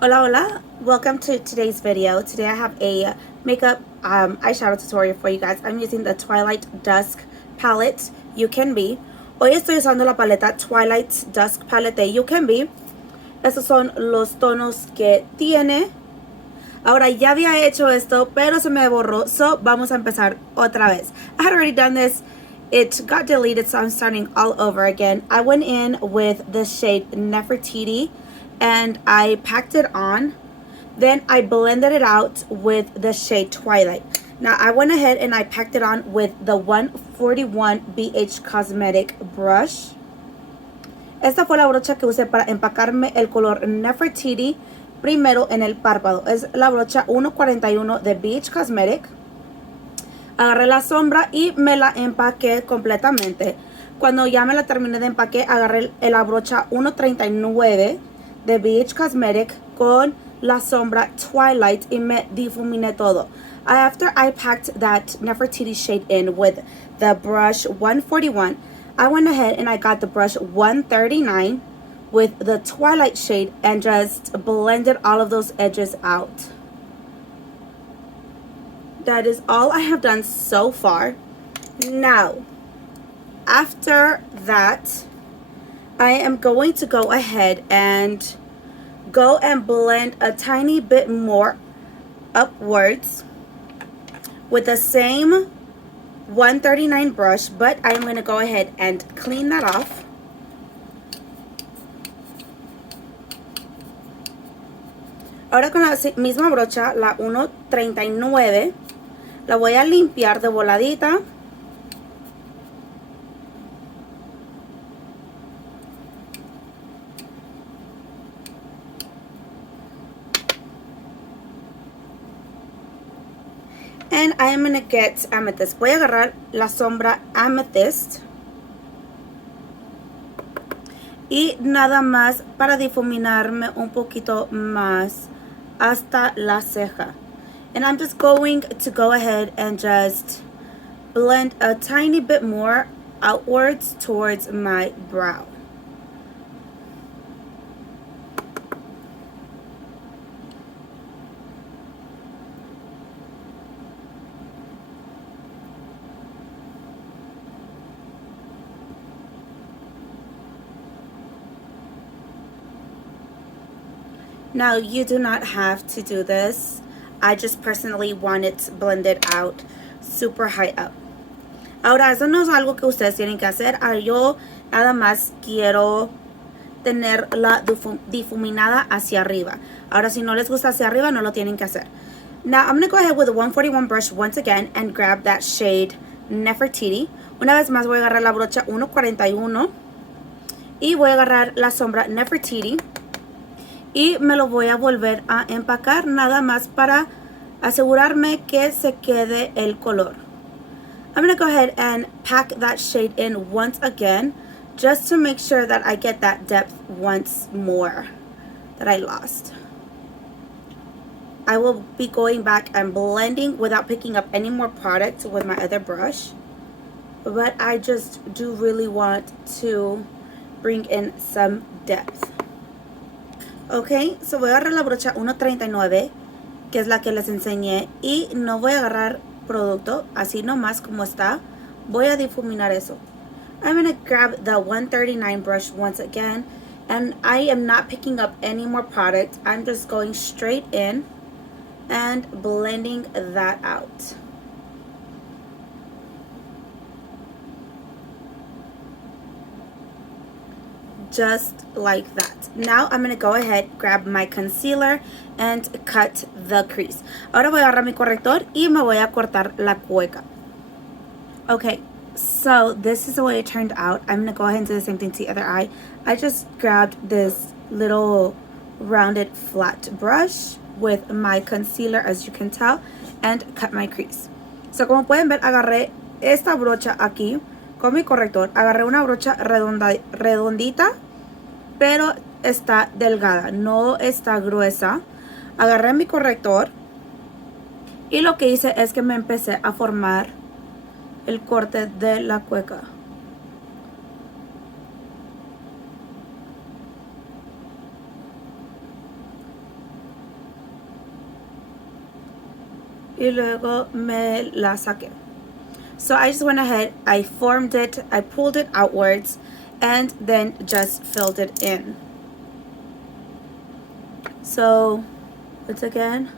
Hola, hola. Welcome to today's video. Today I have a makeup eyeshadow tutorial for you guys. I'm using the Twilight Dusk palette UCANBE. Hoy estoy usando la paleta Twilight Dusk palette de UCANBE. Estos son los tonos que tiene. Ahora ya había hecho esto, pero se me borró. So vamos a empezar otra vez. I had already done this. It got deleted, so I'm starting all over again. I went in with the shade Nefertiti and I packed it on. Then I blended it out with the shade Twilight. Now I went ahead and I packed it on with the 141 BH Cosmetic brush. Esta fue la brocha que usé para empacarme el color Nefertiti primero en el párpado. Es la brocha 141 de BH Cosmetic. Agarré la sombra y me la empaqué completamente. Cuando ya me la terminé de empaque, agarré la brocha 139 de BH Cosmetic con la sombra Twilight y me difuminé todo. After I packed that Nefertiti shade in with the brush 141, I went ahead and I got the brush 139 with the Twilight shade and just blended all of those edges out. That is all I have done so far. Now, after that, I am going to go ahead and blend a tiny bit more upwards with the same 139 brush, but I'm going to go ahead and clean that off. Ahora con la misma brocha, la 139, la voy a limpiar de voladita. And I am going to get Amethyst. Voy a agarrar la sombra Amethyst. Y nada más para difuminarme un poquito más hasta la ceja. And I'm just going to go ahead and just blend a tiny bit more outwards towards my brow. Now, you do not have to do this. I just personally want it blended out super high up. Ahora, eso no es algo que ustedes tienen que hacer. Yo nada más quiero tener la difuminada hacia arriba. Ahora, si no les gusta hacia arriba, no lo tienen que hacer. Now, I'm going to go ahead with the 141 brush once again and grab that shade Nefertiti. Una vez más voy a agarrar la brocha 141 y voy a agarrar la sombra Nefertiti. Y me lo voy a volver a empacar nada más para asegurarme que se quede el color. I'm going to go ahead and pack that shade in once again just to make sure that I get that depth once more that I lost. I will be going back and blending without picking up any more product with my other brush. But I just do really want to bring in some depth. Ok, so voy a agarrar la brocha 139, que es la que les enseñé, y no voy a agarrar producto, así nomás como está. Voy a difuminar eso. I'm going to grab the 139 brush once again, and I am not picking up any more product. I'm just going straight in and blending that out. Just like that. Now I'm going to go ahead, grab my concealer and cut the crease. Ahora voy a agarrar mi corrector y me voy a cortar la cueca. Okay, so this is the way it turned out. I'm going to go ahead and do the same thing to the other eye. I just grabbed this little rounded flat brush with my concealer, as you can tell, and cut my crease. So como pueden ver, agarré esta brocha aquí con mi corrector. Agarré una brocha redondita, pero está delgada, no está gruesa. Agarré mi corrector y lo que hice es que me empecé a formar el corte de la cueca. y luego me la saqué. So I just went ahead, I formed it, I pulled it outwards, and then just filled it in. So once again,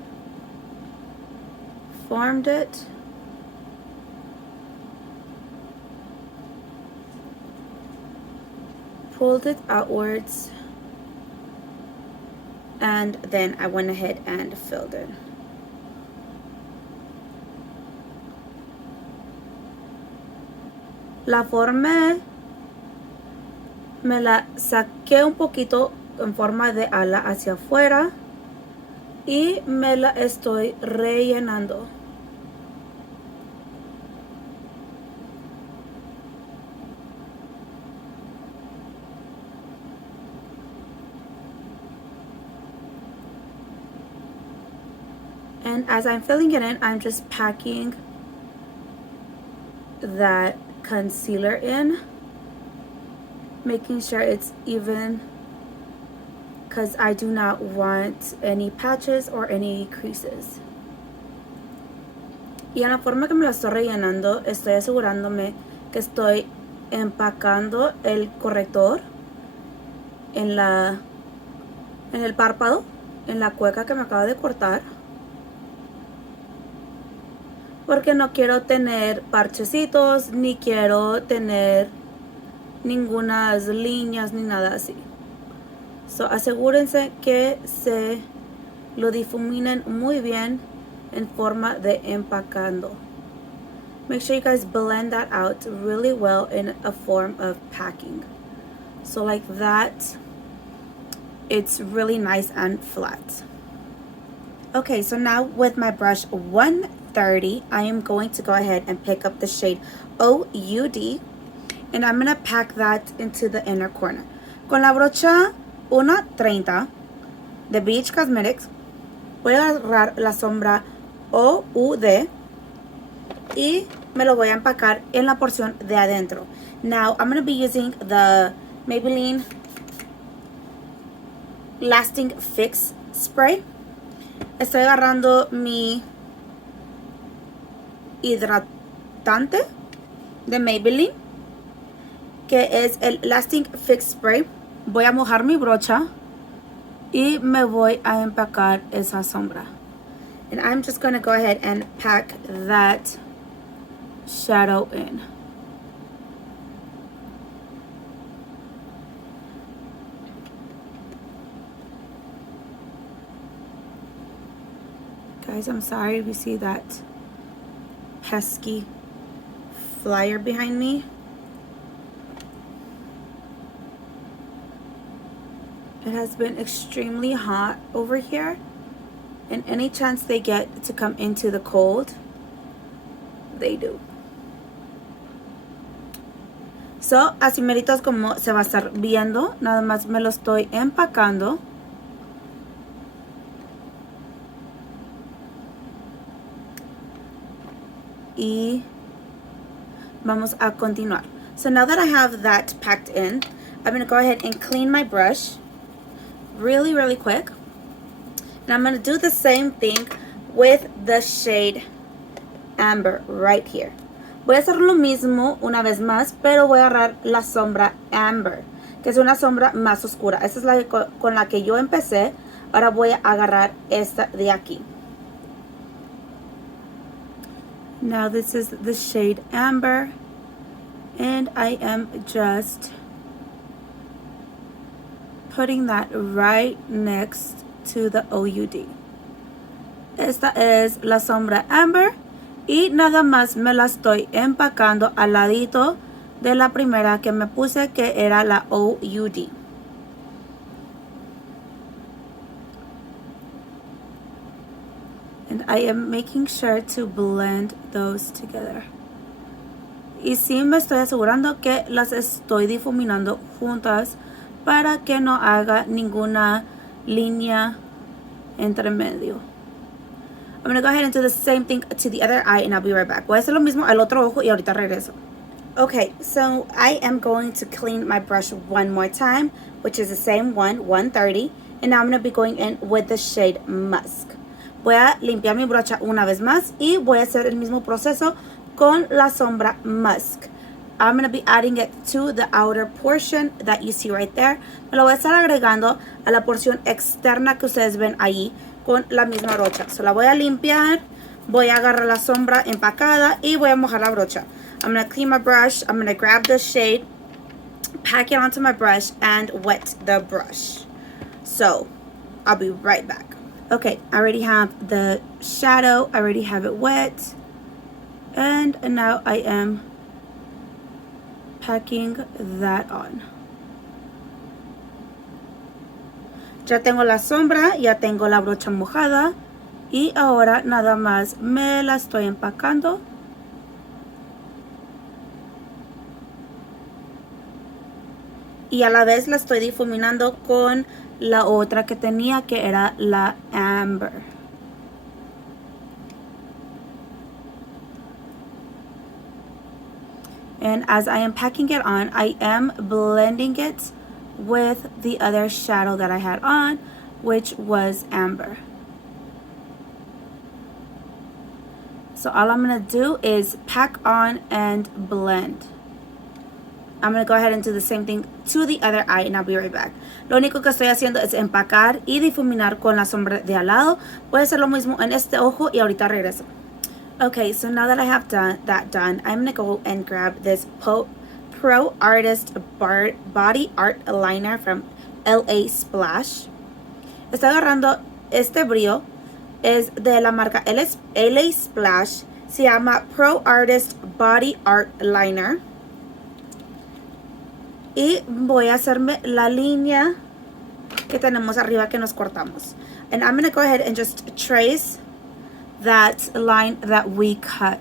formed it, pulled it outwards, and then I went ahead and filled it. La formé, me la saqué un poquito en forma de ala hacia afuera y me la estoy rellenando. And as I'm filling it in, I'm just packing that concealer in, making sure it's even, because I do not want any patches or any creases. Y en la forma que me la estoy rellenando, estoy asegurándome que estoy empacando el corrector en el párpado, en la cuenca que me acabo de cortar, porque no quiero tener parchecitos, ni quiero tener ningunas líneas ni nada así. So asegúrense que se lo difuminen muy bien en forma de empacando. Make sure you guys blend that out really well in a form of packing. So like that, it's really nice and flat. Okay, so now with my brush 130, I am going to go ahead and pick up the shade OUD, and I'm going to pack that into the inner corner. Con la brocha 130 de Beach Cosmetics, voy a agarrar la sombra OUD y me lo voy a empacar en la porción de adentro. Now, I'm going to be using the Maybelline Lasting Fix Spray. Estoy agarrando mi hidratante de Maybelline, que es el Lasting Fix Spray. Voy a mojar mi brocha y me voy a empacar esa sombra. And I'm just going to go ahead and pack that shadow in. Guys, I'm sorry if you see that pesky flyer behind me. It has been extremely hot over here, and any chance they get to come into the cold, they do. So, así meritos como se va a estar viendo, nada más me lo estoy empacando. Y vamos a continuar. So now that I have that packed in, I'm going to go ahead and clean my brush really quick. And I'm going to do the same thing with the shade Amber right here. Voy a hacer lo mismo una vez más, pero voy a agarrar la sombra Amber, que es una sombra más oscura. Esta es la con la que yo empecé. Ahora voy a agarrar esta de aquí. Now this is the shade Amber, and I am just putting that right next to the OUD. Esta es la sombra Amber y nada más me la estoy empacando al ladito de la primera que me puse, que era la OUD. And I am making sure to blend those together. Y sí me estoy asegurando que las estoy difuminando juntas para que no haga ninguna línea entre medio. I'm going to go ahead and do the same thing to the other eye, and I'll be right back. Voy a hacer lo mismo al otro ojo y ahorita regreso. Okay, so I am going to clean my brush one more time, which is the same one, 130. And now I'm going to be going in with the shade Musk. Voy a limpiar mi brocha una vez más y voy a hacer el mismo proceso con la sombra Musk. I'm going to be adding it to the outer portion that you see right there. Me lo voy a estar agregando a la porción externa que ustedes ven ahí con la misma brocha. So la voy a limpiar, voy a agarrar la sombra empacada y voy a mojar la brocha. I'm going to clean my brush, I'm going to grab the shade, pack it onto my brush, and wet the brush. So I'll be right back. Okay, I already have the shadow, I already have it wet, and now I am packing that on. Ya tengo la sombra, ya tengo la brocha mojada y ahora nada más me la estoy empacando. Y a la vez la estoy difuminando con la otra que tenía, que era la Amber. And as I am packing it on, I am blending it with the other shadow that I had on, which was Amber. So all I'm going to do is pack on and blend. I'm going to go ahead and do the same thing to the other eye and I'll be right back. Lo único que estoy haciendo es empacar y difuminar con la sombra de al lado. Voy a hacer lo mismo en este ojo y ahorita regreso. Okay, so now that I have that done, I'm going to go and grab this Pro Artist Body Art Liner from LA Splash. Estoy agarrando este brillo. Es de la marca LA Splash. Se llama Pro Artist Body Art Liner. Y voy a hacerme la línea que tenemos arriba que nos cortamos. And I'm going to go ahead and just trace that line that we cut.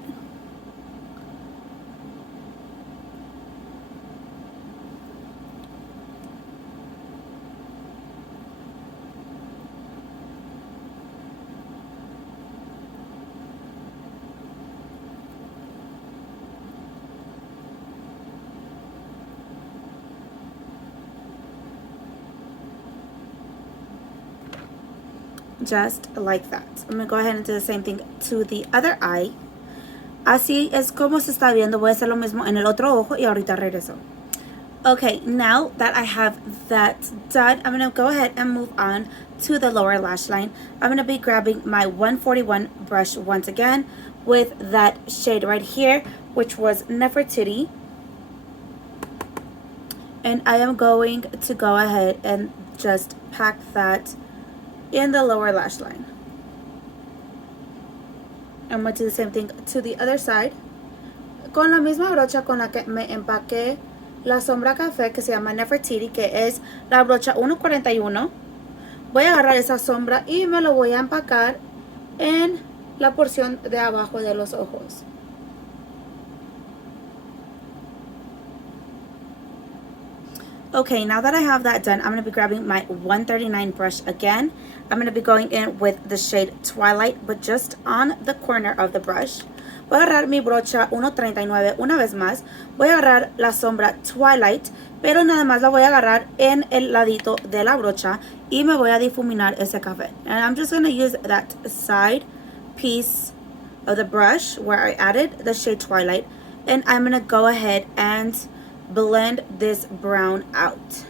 Just like that. I'm going to go ahead and do the same thing to the other eye. Así es como se está viendo. Voy a hacer lo mismo en el otro ojo y ahorita regreso. Okay, now that I have that done, I'm going to go ahead and move on to the lower lash line. I'm going to be grabbing my 141 brush once again with that shade right here, which was Nefertiti. And I am going to go ahead and just pack that in the lower lash line. I'm going to do the same thing to the other side. Con la misma brocha con la que me empaqué la sombra café que se llama Nefertiti, que es la brocha 141. Voy a agarrar esa sombra y me lo voy a empacar en la porción de abajo de los ojos. Okay, now that I have that done, I'm going to be grabbing my 139 brush again. I'm going to be going in with the shade Twilight, but just on the corner of the brush. Voy a agarrar mi brocha 139 una vez más. Voy a agarrar la sombra Twilight, pero nada más la voy a agarrar en el ladito de la brocha y me voy a difuminar ese café. And I'm just going to use that side piece of the brush where I added the shade Twilight, and I'm going to go ahead and blend this brown out.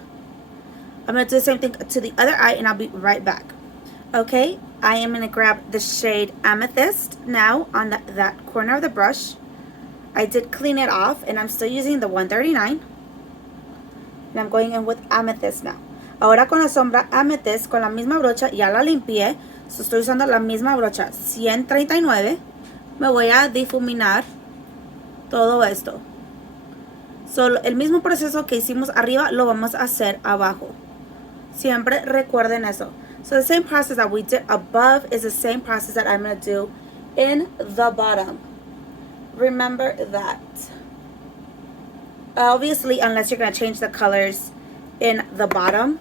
I'm going to do the same thing to the other eye and I'll be right back. Okay, I am going to grab the shade Amethyst now on that corner of the brush. I did clean it off and I'm still using the 139. And I'm going in with Amethyst now. Ahora con la sombra Amethyst, con la misma brocha, ya la limpié. So estoy usando la misma brocha 139. Me voy a difuminar todo esto. So, el mismo proceso que hicimos arriba lo vamos a hacer abajo. Siempre recuerden eso. So the same process that we did above is the same process that I'm going to do in the bottom. Remember that. Obviously, unless you're going to change the colors in the bottom.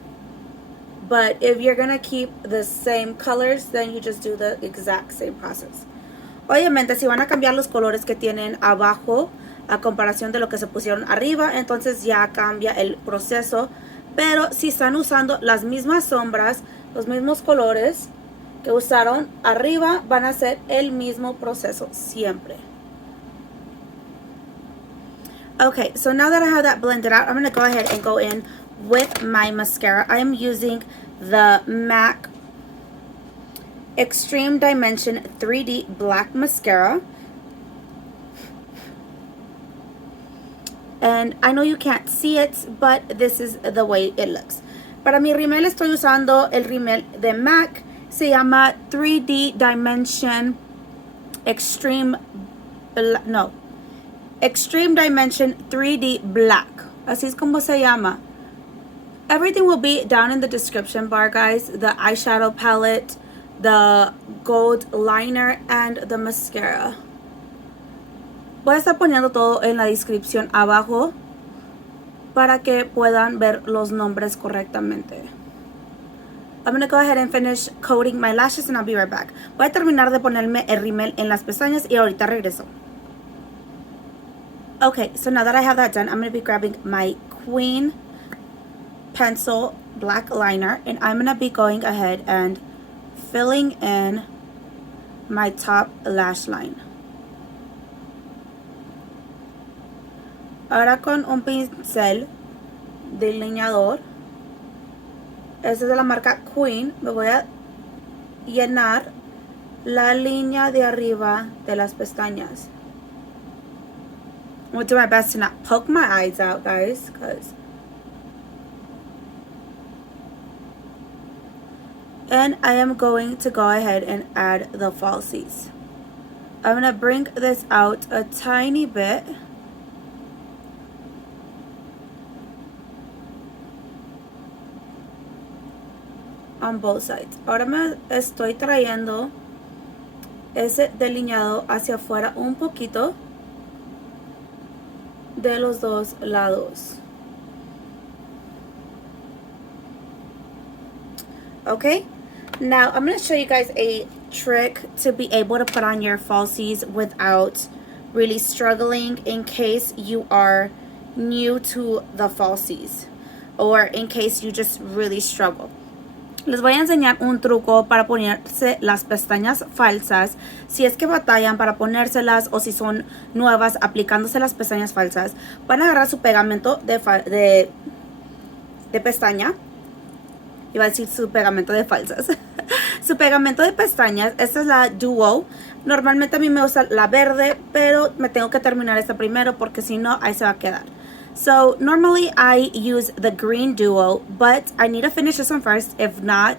But if you're going to keep the same colors, then you just do the exact same process. Obviamente, si van a cambiar los colores que tienen abajo a comparación de lo que se pusieron arriba, entonces ya cambia el proceso. Pero si están usando las mismas sombras, los mismos colores, que usaron arriba van a ser el mismo proceso siempre. Okay, so now that I have that blended out, I'm going to go ahead and go in with my mascara. I am using the MAC Extreme Dimension 3D Black Mascara. And I know you can't see it, but this is the way it looks. Para mi rímel estoy usando el rímel de MAC. Se llama 3D Dimension Extreme Dimension 3D Black. Así es como se llama. Everything will be down in the description bar, guys. The eyeshadow palette, the gold liner, and the mascara. Voy a estar poniendo todo en la descripción abajo para que puedan ver los nombres correctamente. I'm going to go ahead and finish coating my lashes and I'll be right back. Voy a terminar de ponerme el rímel en las pestañas y ahorita regreso. Okay, so now that I have that done, I'm going to be grabbing my Queen pencil black liner and I'm going to be going ahead and filling in my top lash line. Ahora con un pincel delineador, este es de la marca Queen, me voy a llenar la línea de arriba de las pestañas. I'm going to do my best to not poke my eyes out, guys, and I am going to go ahead and add the falsies. I'm going to bring this out a tiny bit. On both sides. Ahora me estoy trayendo ese delineado hacia afuera un poquito de los dos lados. Okay, now I'm going to show you guys a trick to be able to put on your falsies without really struggling in case you are new to the falsies or in case you just really struggle. Les voy a enseñar un truco para ponerse las pestañas falsas. Si es que batallan para ponérselas o si son nuevas aplicándose las pestañas falsas, van a agarrar su pegamento de pestaña. Iba a decir su pegamento de falsas. Su pegamento de pestañas. Esta es la Duo. Normalmente a mí me gusta la verde, pero me tengo que terminar esta primero porque si no, ahí se va a quedar. So normally I use the green Duo, but I need to finish this one first. If not,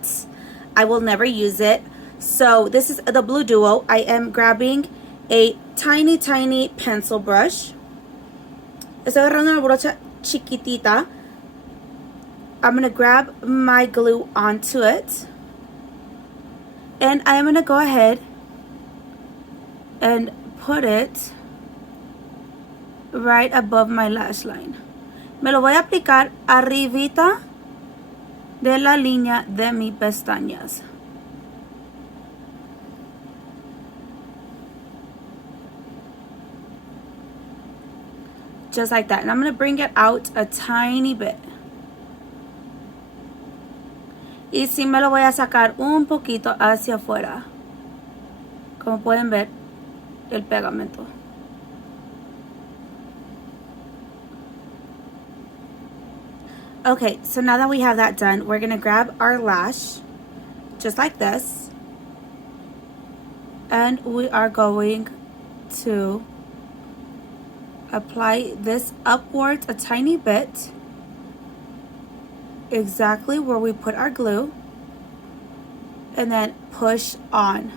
I will never use it. So this is the blue Duo. I am grabbing a tiny pencil brush. Estoy agarrando una brocha chiquitita. I'm going to grab my glue onto it. And I am going to go ahead and put it right above my lash line. Me lo voy a aplicar arribita de la línea de mis pestañas. Just like that. And I'm going to bring it out a tiny bit. Y sí me lo voy a sacar un poquito hacia afuera. Como pueden ver, el pegamento. Okay, so now that we have that done, we're going to grab our lash, just like this, and we are going to apply this upwards a tiny bit, exactly where we put our glue, and then push on.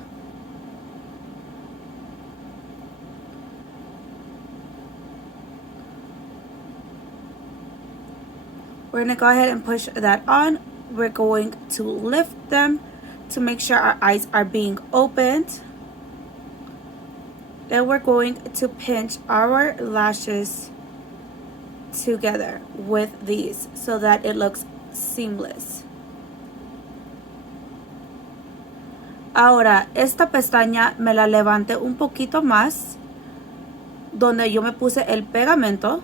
We're going to go ahead and push that on. We're going to lift them to make sure our eyes are being opened. Then we're going to pinch our lashes together with these so that it looks seamless. Ahora, esta pestaña me la levanté un poquito más donde yo me puse el pegamento.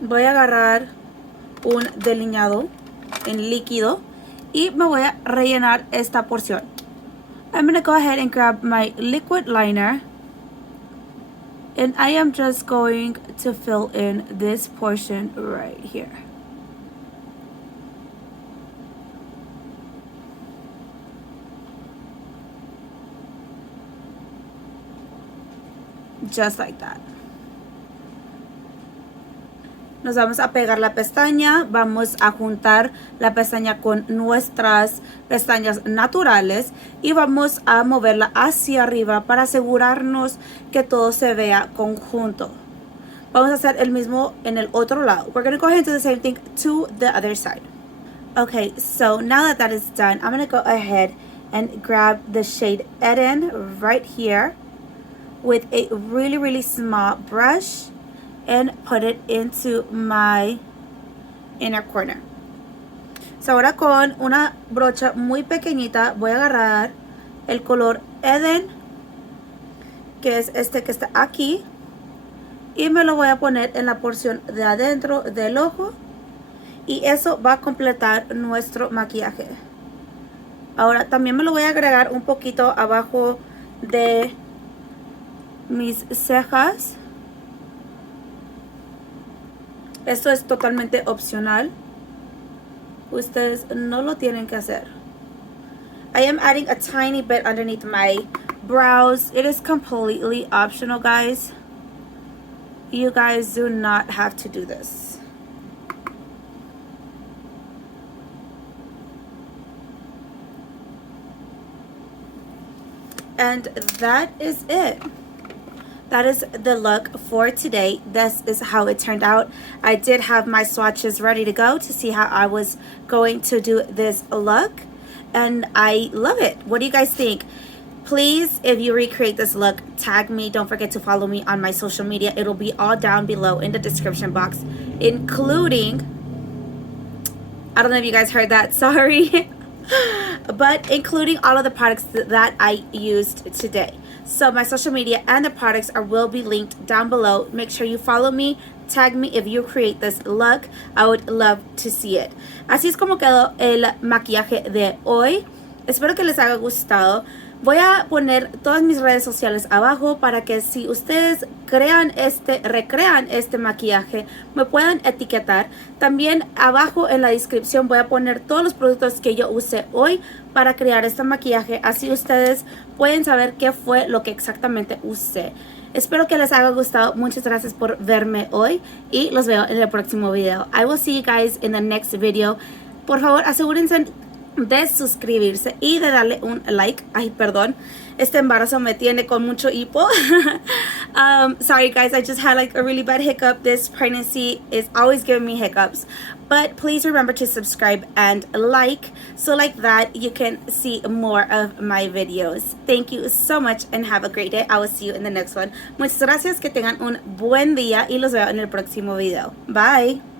Voy a agarrar un delineado en líquido y me voy a rellenar esta porción. I'm going to go ahead and grab my liquid liner, and I am just going to fill in this portion right here. Just like that. Nos vamos a pegar la pestaña, vamos a juntar la pestaña con nuestras pestañas naturales y vamos a moverla hacia arriba para asegurarnos que todo se vea conjunto. Vamos a hacer el mismo en el otro lado. We're going to go ahead and do the same thing to the other side. Okay, so now that that is done, I'm going to go ahead and grab the shade Eden right here with a really small brush and put it into my inner corner. So ahora con una brocha muy pequeñita voy a agarrar el color Eden, que es este que está aquí, y me lo voy a poner en la porción de adentro del ojo, y eso va a completar nuestro maquillaje. Ahora también me lo voy a agregar un poquito abajo de mis cejas. Esto es totalmente opcional. Ustedes no lo tienen que hacer. I am adding a tiny bit underneath my brows. It is completely optional, guys. You guys do not have to do this. And that is it. That is the look for today. This is how it turned out. I did have my swatches ready to go to see how I was going to do this look, and I love it. What do you guys think? Please, if you recreate this look, tag me. Don't forget to follow me on my social media. It'll be all down below in the description box, including, I don't know if you guys heard that, sorry, but including all of the products that I used today. So my social media and the products will be linked down below. Make sure you follow me, tag me if you create this look. I would love to see it. Así es como quedó el maquillaje de hoy. Espero que les haya gustado. Voy a poner todas mis redes sociales abajo para que si ustedes recrean este maquillaje, me puedan etiquetar. También abajo en la descripción voy a poner todos los productos que yo usé hoy para crear este maquillaje. Así ustedes pueden saber qué fue lo que exactamente usé. Espero que les haya gustado. Muchas gracias por verme hoy y los veo en el próximo video. I will see you guys in the next video. Por favor, asegúrense de suscribirse y de darle un like. Ay, perdón, este embarazo me tiene con mucho hipo. Sorry guys, I just had like a really bad hiccup. This pregnancy is always giving me hiccups, but please remember to subscribe and like, so like that you can see more of my videos. Thank you so much and have a great day. I will see you in the next one. Muchas gracias, que tengan un buen día y los veo en el próximo video. Bye.